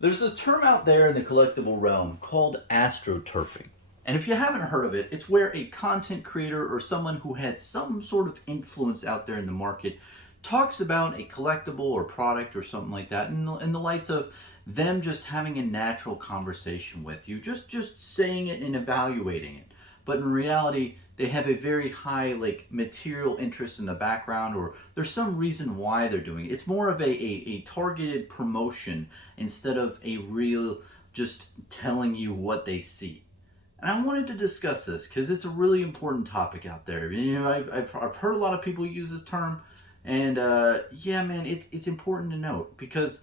There's this term out there in the collectible realm called astroturfing. And if you haven't heard of it, it's where a content creator or someone who has some sort of influence out there in the market talks about a collectible or product or something like that in the lights of them just having a natural conversation with you, just saying it and evaluating it. But in reality, they have a very high like material interest in the background, or there's some reason why they're doing it. It's more of a targeted promotion instead of a real just telling you what they see. And I wanted to discuss this because it's a really important topic out there. I've heard a lot of people use this term, and yeah, man, it's important to note because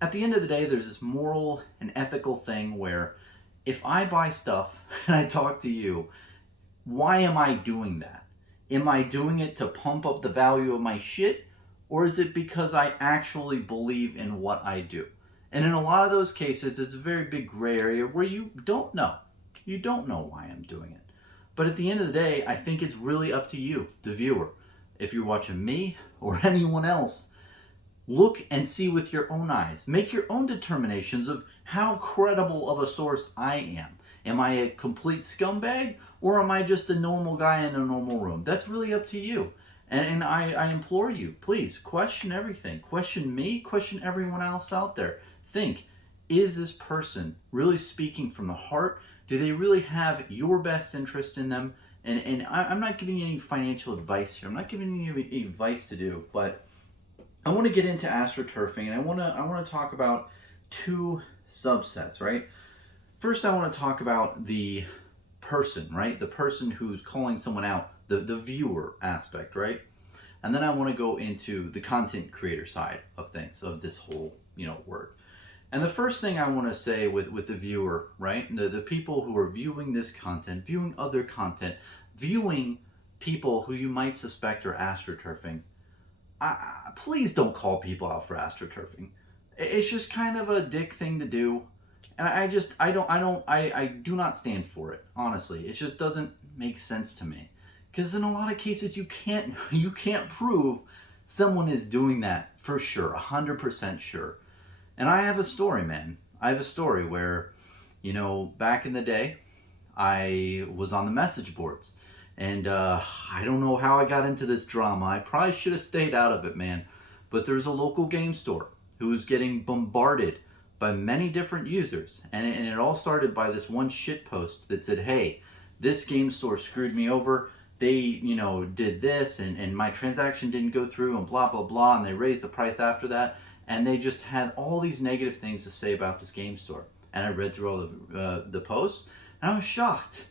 at the end of the day, there's this moral and ethical thing where if I buy stuff and I talk to you, why am I doing that? Am I doing it to pump up the value of my shit? Or is it because I actually believe in what I do? And in a lot of those cases, it's a very big gray area where you don't know. You don't know why I'm doing it. But at the end of the day, I think it's really up to you, the viewer. If you're watching me or anyone else, look and see with your own eyes. Make your own determinations of how credible of a source I am. Am I a complete scumbag or am I just a normal guy in a normal room? That's really up to you. And I implore you, please question everything. Question me, question everyone else out there. Think, is this person really speaking from the heart? Do they really have your best interest in them? I'm not giving you any financial advice here. I'm not giving you any advice to do, but I want to get into astroturfing, and I want to talk about two subsets, right? First, I want to talk about the person, right? The person who's calling someone out, the viewer aspect, right? And then I want to go into the content creator side of things, of this whole, word. And the first thing I want to say with the viewer, right? The people who are viewing this content, viewing other content, viewing people who you might suspect are astroturfing, please don't call people out for astroturfing. It's just kind of a dick thing to do, and I do not stand for it. Honestly, it just doesn't make sense to me. Because in a lot of cases, you can't prove someone is doing that for sure, 100% sure. And I have a story, man. I have a story where, back in the day, I was on the message boards. And I don't know how I got into this drama. I probably should have stayed out of it, man. But there's a local game store who's getting bombarded by many different users. And it all started by this one shit post that said, hey, this game store screwed me over. They, did this and my transaction didn't go through and blah, blah, blah. And they raised the price after that. And they just had all these negative things to say about this game store. And I read through all the posts, and I was shocked.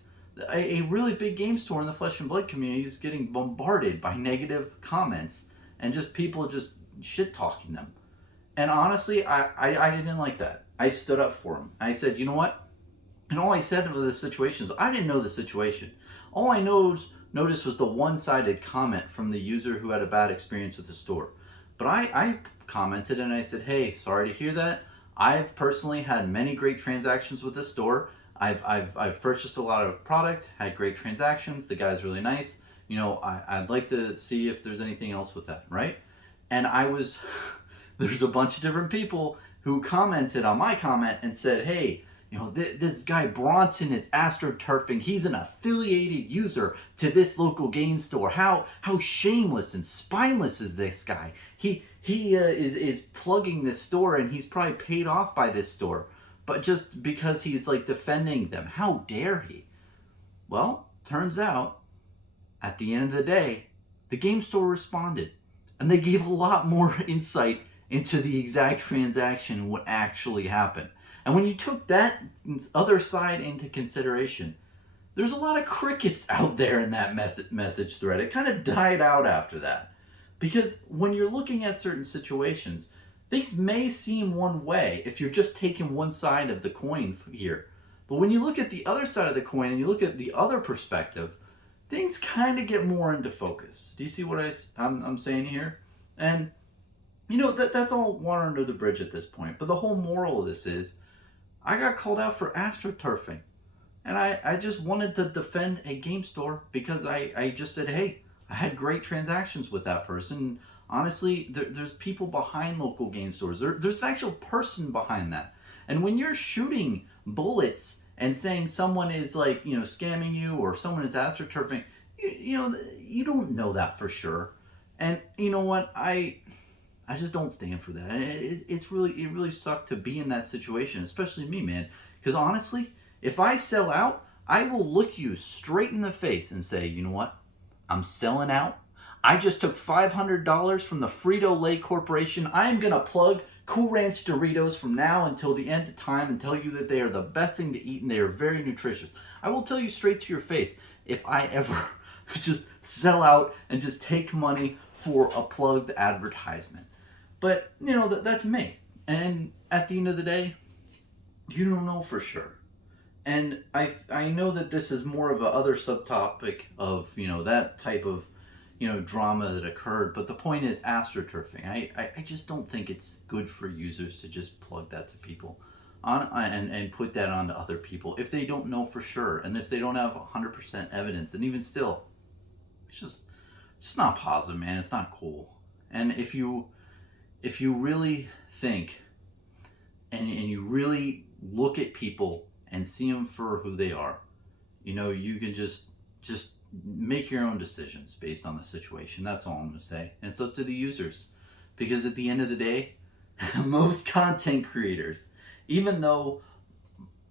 A really big game store in the Flesh and Blood community is getting bombarded by negative comments and just people just shit talking them. And honestly, I didn't like that. I stood up for them. I said, you know what? And all I said of the situation is I didn't know the situation. All I noticed was the one-sided comment from the user who had a bad experience with the store. But I commented and I said, hey, sorry to hear that. I've personally had many great transactions with this store. I've purchased a lot of product, had great transactions. The guy's really nice. I'd like to see if there's anything else with that, right? And there's a bunch of different people who commented on my comment and said, hey, this guy Bronson is astroturfing. He's an affiliated user to this local game store. How shameless and spineless is this guy? He is plugging this store and he's probably paid off by this store. But just because he's like defending them, how dare he? Well, turns out, at the end of the day, the game store responded. And they gave a lot more insight into the exact transaction and what actually happened. And when you took that other side into consideration, there's a lot of crickets out there in that message thread. It kind of died out after that. Because when you're looking at certain situations, things may seem one way if you're just taking one side of the coin here. But when you look at the other side of the coin and you look at the other perspective, things kind of get more into focus. Do you see what I'm saying here? And, that's all water under the bridge at this point. But the whole moral of this is, I got called out for astroturfing. And I just wanted to defend a game store because I just said, hey, I had great transactions with that person. Honestly, there's people behind local game stores. There's an actual person behind that. And when you're shooting bullets and saying someone is like, scamming you, or someone is astroturfing, you don't know that for sure. And you know what? I just don't stand for that. It really sucked to be in that situation, especially me, man. Because honestly, if I sell out, I will look you straight in the face and say, you know what? I'm selling out. I just took $500 from the Frito-Lay Corporation. I am going to plug Cool Ranch Doritos from now until the end of time and tell you that they are the best thing to eat and they are very nutritious. I will tell you straight to your face if I ever just sell out and just take money for a plugged advertisement. But, that's me. And at the end of the day, you don't know for sure. And I know that this is more of a other subtopic of, that type of, drama that occurred. But the point is astroturfing. I just don't think it's good for users to just plug that to people and put that onto other people if they don't know for sure. And if they don't have 100% evidence. And even still, it's not positive, man. It's not cool. And if you really think and you really look at people and see them for who they are, you can just make your own decisions based on the situation. That's all I'm going to say. And it's up to the users. Because at the end of the day, most content creators, even though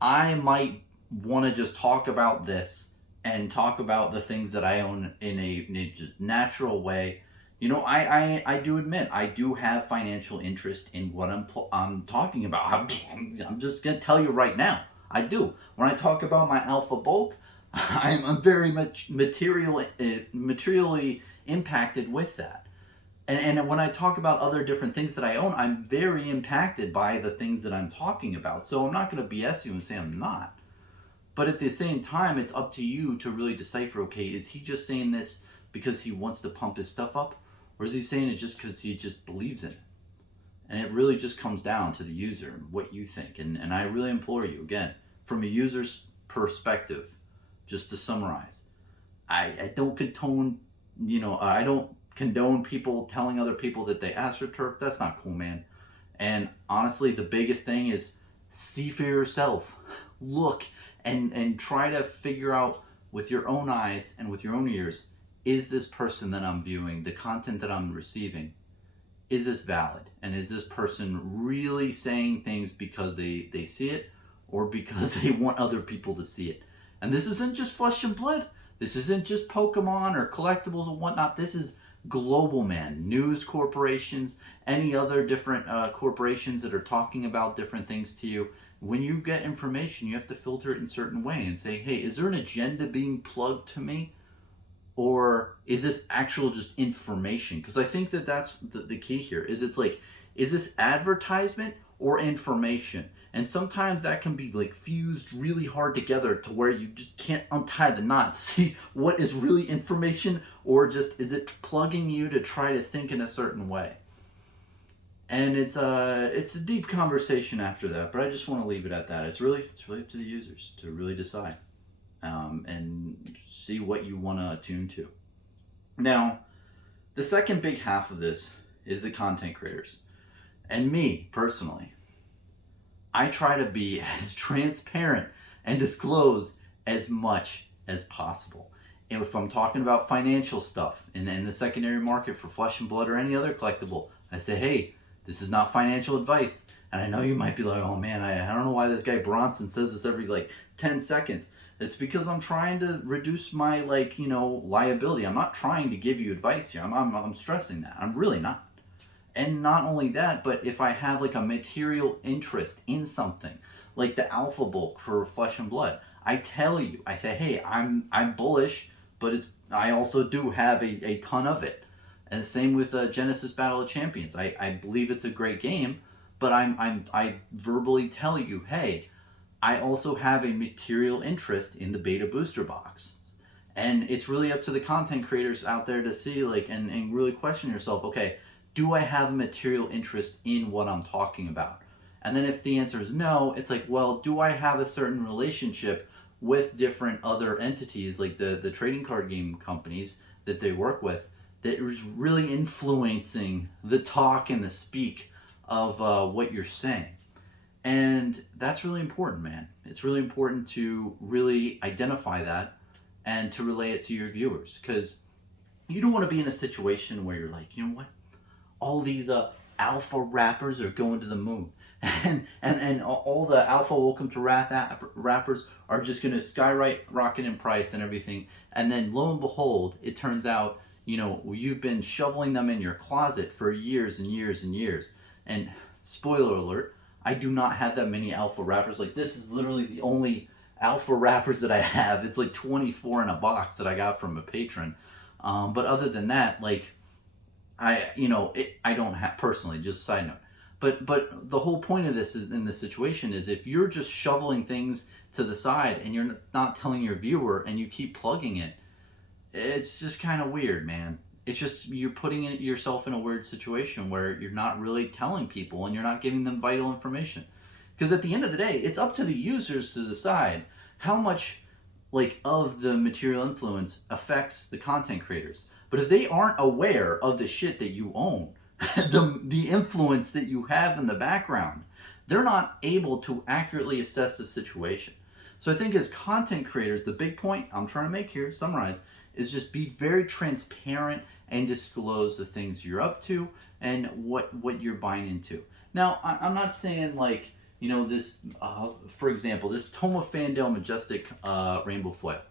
I might want to just talk about this and talk about the things that I own in a just natural way, I do admit I do have financial interest in what I'm talking about. I'm just gonna tell you right now, I do. When I talk about my alpha bulk, I'm very much materially impacted with that. And when I talk about other different things that I own, I'm very impacted by the things that I'm talking about. So I'm not going to BS you and say I'm not. But at the same time, it's up to you to really decipher, okay, is he just saying this because he wants to pump his stuff up? Or is he saying it just because he just believes in it? And it really just comes down to the user and what you think. And I really implore you, again, from a user's perspective, just to summarize, I don't condone, I don't condone people telling other people that they astroturf. That's not cool, man. And honestly, the biggest thing is see for yourself. Look and try to figure out with your own eyes and with your own ears, is this person that I'm viewing, the content that I'm receiving, is this valid? And is this person really saying things because they see it or because they want other people to see it? And this isn't just Flesh and Blood. This isn't just Pokemon or collectibles and whatnot. This is global, man. News corporations, any other different corporations that are talking about different things to you. When you get information, you have to filter it in a certain way and say, hey, is there an agenda being plugged to me? Or is this actual just information? Because I think that that's the key here. Is this advertisement or information? And sometimes that can be like fused really hard together to where you just can't untie the knot to see what is really information or just is it plugging you to try to think in a certain way. And it's a deep conversation after that, but I just want to leave it at that. It's really up to the users to really decide and see what you want to attune to. Now, the second big half of this is the content creators. And me, personally, I try to be as transparent and disclose as much as possible. And if I'm talking about financial stuff in the secondary market for Flesh and Blood or any other collectible, I say, hey, this is not financial advice. And I know you might be like, oh man, I don't know why this guy Bronson says this every 10 seconds. It's because I'm trying to reduce my liability. I'm not trying to give you advice here. I'm stressing that. I'm really not. And not only that, but if I have a material interest in something, like the alpha bulk for Flesh and Blood, I tell you, I say, hey, I'm bullish, but I also do have a ton of it. And the same with Genesis Battle of Champions. I believe it's a great game, but I verbally tell you, hey, I also have a material interest in the beta booster box. And it's really up to the content creators out there to see and really question yourself, okay, do I have a material interest in what I'm talking about? And then if the answer is no, it's well, do I have a certain relationship with different other entities, like the trading card game companies that they work with, that is really influencing the talk and the speak of what you're saying? And that's really important, man. It's really important to really identify that and to relay it to your viewers, because you don't want to be in a situation where you're like, you know what, all these alpha rappers are going to the moon, and all the alpha welcome to wrath rappers are just going to skyrocket in price and everything, and then lo and behold, it turns out, you've been shoveling them in your closet for years and years and years. And spoiler alert, I do not have that many alpha rappers. Like, this is literally the only alpha rappers that I have. It's like 24 in a box that I got from a patron. But other than that, like, I don't have personally. Just side note. But the whole point of this is, in this situation, is if you're just shoveling things to the side and you're not telling your viewer and you keep plugging it, it's just kind of weird, man. It's just, you're putting yourself in a weird situation where you're not really telling people and you're not giving them vital information. Because at the end of the day, it's up to the users to decide how much, like, of the material influence affects the content creators. But if they aren't aware of the shit that you own, the influence that you have in the background, they're not able to accurately assess the situation. So I think as content creators, the big point I'm trying to make here, summarize, is just be very transparent and disclose the things you're up to and what you're buying into. Now, I'm not saying, like, this, for example, this Toma Fandale Majestic Rainbow Foil.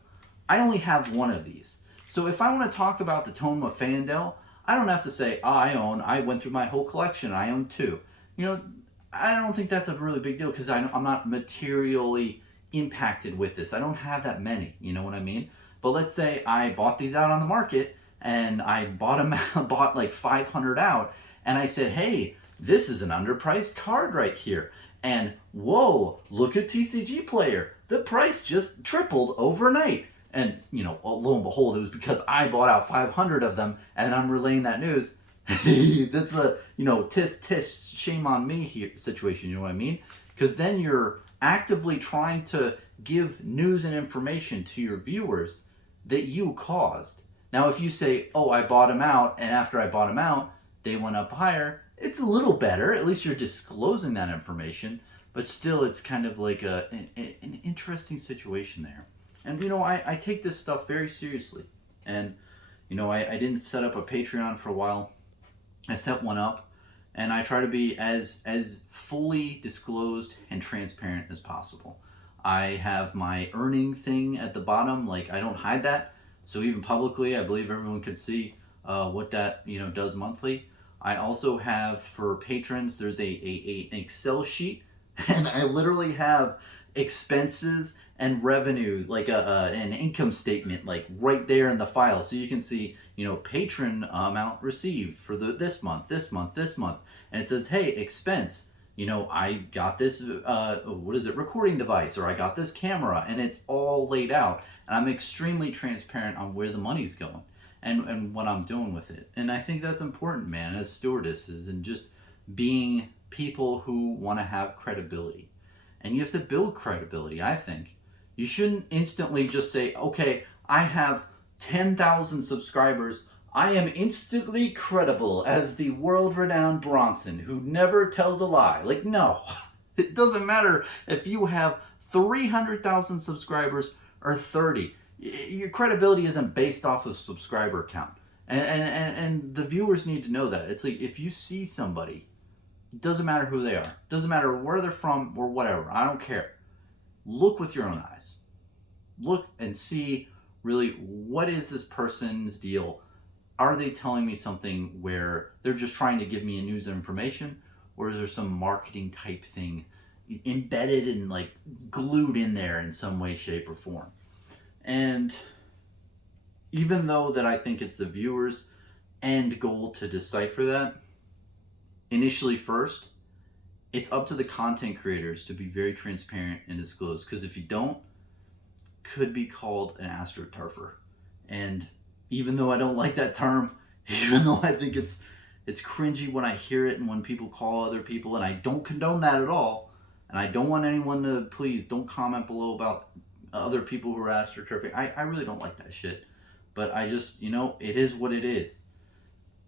I only have one of these. So if I want to talk about the Toma Fandale, I don't have to say, I went through my whole collection, I own two. I don't think that's a really big deal, because I'm not materially impacted with this. I don't have that many, you know what I mean? But let's say I bought these out on the market, and I bought like 500 out, and I said, hey, this is an underpriced card right here. And whoa, look at TCG Player. The price just tripled overnight. And, lo and behold, it was because I bought out 500 of them, and I'm relaying that news. That's a, tisk, shame on me here situation, you know what I mean? Because then you're actively trying to give news and information to your viewers that you caused. Now, if you say, I bought them out, and after I bought them out, they went up higher, it's a little better. At least you're disclosing that information, but still, it's kind of like an interesting situation there. And, I take this stuff very seriously. And, I didn't set up a Patreon for a while. I set one up, and I try to be as fully disclosed and transparent as possible. I have my earning thing at the bottom. Like, I don't hide that. So even publicly, I believe everyone could see what that, does monthly. I also have, for patrons, there's an Excel sheet, and I literally have expenses and revenue, like an income statement, like right there in the file, so you can see, patron amount received for this month, and it says, hey, expense, I got this recording device, or I got this camera, and it's all laid out, and I'm extremely transparent on where the money's going and what I'm doing with it. And I think that's important, man, as stewardesses, and just being people who want to have credibility. And you have to build credibility, I think. You shouldn't instantly just say, okay, I have 10,000 subscribers. I am instantly credible as the world-renowned Bronson who never tells a lie. Like, no. It doesn't matter if you have 300,000 subscribers or 30. Your credibility isn't based off of subscriber count. And the viewers need to know that. It's like, if you see somebody, it doesn't matter who they are. It doesn't matter where they're from or whatever. I don't care. Look with your own eyes. Look and see, really, what is this person's deal? Are they telling me something where they're just trying to give me a news and information? Or is there some marketing type thing embedded and, like, glued in there in some way, shape, or form? And even though that I think it's the viewer's end goal to decipher that, initially first, it's up to the content creators to be very transparent and disclose. Because if you don't, could be called an astroturfer. And even though I don't like that term, even though I think it's cringy when I hear it and when people call other people, and I don't condone that at all, and I don't want anyone to, please don't comment below about other people who are astroturfing. I really don't like that shit. But I just, it is what it is.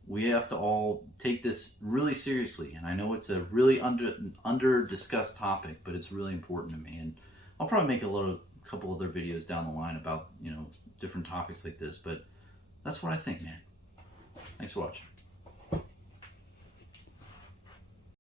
we have to all take this really seriously. And I know it's a really under discussed topic, but it's really important to me. And I'll probably make a couple other videos down the line about, you know, different topics like this. But that's what I think, man. Thanks for watching.